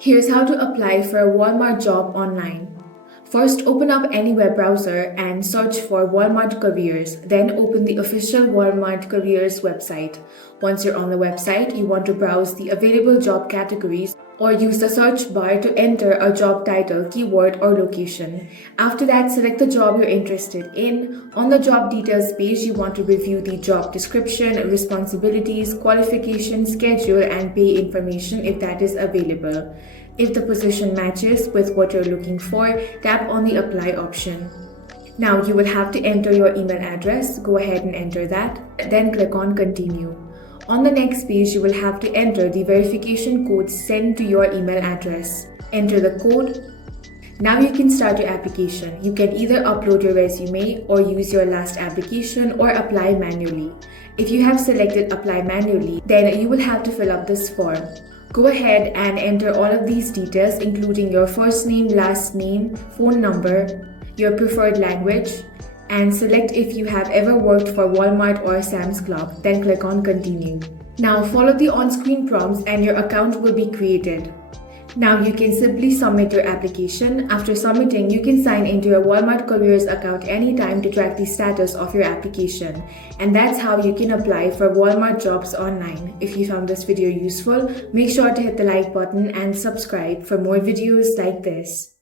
Here's how to apply for a Walmart job online. First, open up any web browser and search for Walmart Careers. Then open the official Walmart Careers website. Once you're on the website, you want to browse the available job categories or use the search bar to enter a job title, keyword, or location. After that, select the job you're interested in. On the job details page, you want to review the job description, responsibilities, qualifications, schedule, and pay information if that is available. If the position matches with what you're looking for, tap on the apply option. Now you will have to enter your email address. Go ahead and enter that. Then click on continue. On the next page, you will have to enter the verification code sent to your email address. Enter the code. Now you can start your application. You can either upload your resume or use your last application or apply manually. If you have selected apply manually, then you will have to fill up this form. Go ahead and enter all of these details, including your first name, last name, phone number, your preferred language, and select if you have ever worked for Walmart or Sam's Club. Then click on continue. Now follow the on-screen prompts and your account will be created. Now you can simply submit your application. After submitting, you can sign into your Walmart Careers account anytime to track the status of your application. And that's how you can apply for Walmart jobs online. If you found this video useful, make sure to hit the like button and subscribe for more videos like this.